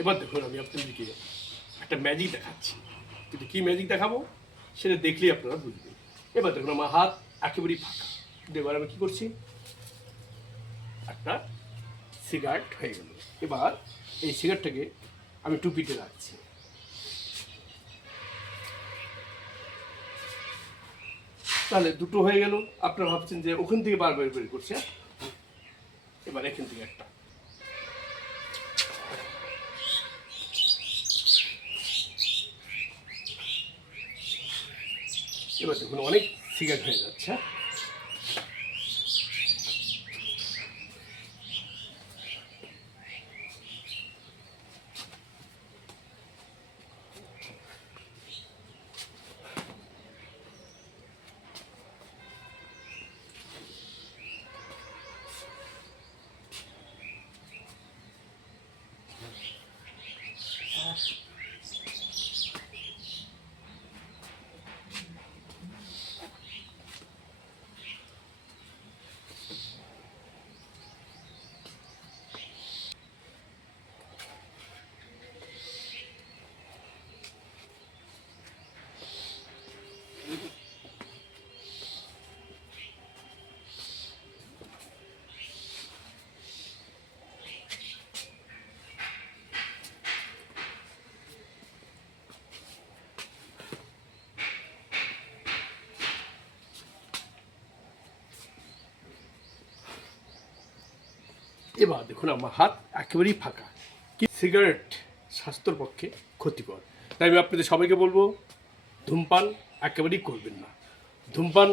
এবার দেখুন আমি আপনাদেরকে একটা ম্যাজিক দেখাচ্ছি, কিন্তু কী ম্যাজিক দেখাবো সেটা দেখলেই আপনারা বুঝবেন। এবার দেখুন আমার হাত একেবারেই ফাঁকা, কিন্তু এবার আমি কী করছি, একটা সিগারেট হয়ে গেল। এবার এই সিগারেটটাকে আমি টুপিতে রাখছি। তাহলে দুটো হয়ে গেল। আপনারা ভাবছেন যে ওখান থেকে বারবার বের করছে, এবার এখান থেকে একটা। এবার দেখুন অনেক সিগারেট হয়ে যাচ্ছে। এবার দেখুন আমার হাত একেবারেই ফাঁকা। কি সিগারেট স্বাস্থ্যের পক্ষে ক্ষতিকর, তাই আমি আপনাদের সবাইকে বলবো ধূমপান একেবারেই করবেন না। ধূমপান